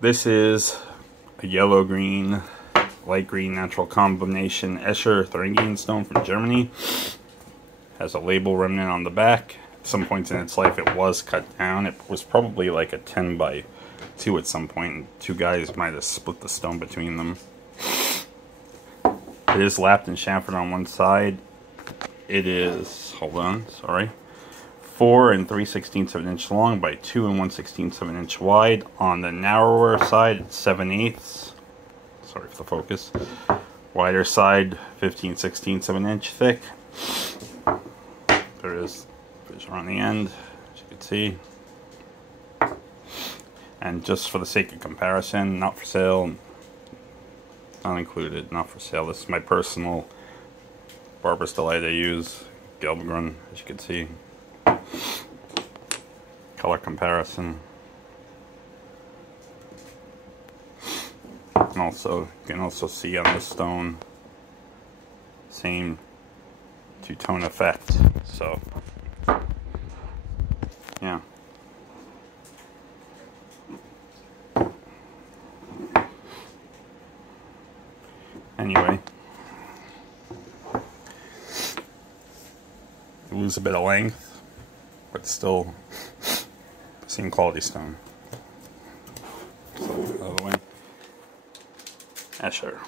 This is a yellow green, light green natural combination Escher Sharpening stone from Germany. Has a label remnant on the back. At some points in its life it was cut down. It was probably like a 10 by 2 at some point, and two guys might have split the stone between them. It is lapped and chamfered on one side. It is, hold on, sorry, 4 3/16 of an inch long by 2 1/16 of an inch wide. On the narrower side, it's 7/8. Sorry for the focus. Wider side, 15/16 of an inch thick. There is fissure on the end, as you can see. And just for the sake of comparison, not for sale, not included, not for sale. This is my personal barber's delight I use, Gelbgrun, as you can see. Color comparison. And also, you can also see on the stone, same two-tone effect. So, yeah. Anyway, you lose a bit of length, but still the same quality stone. So, out of the way. Escher.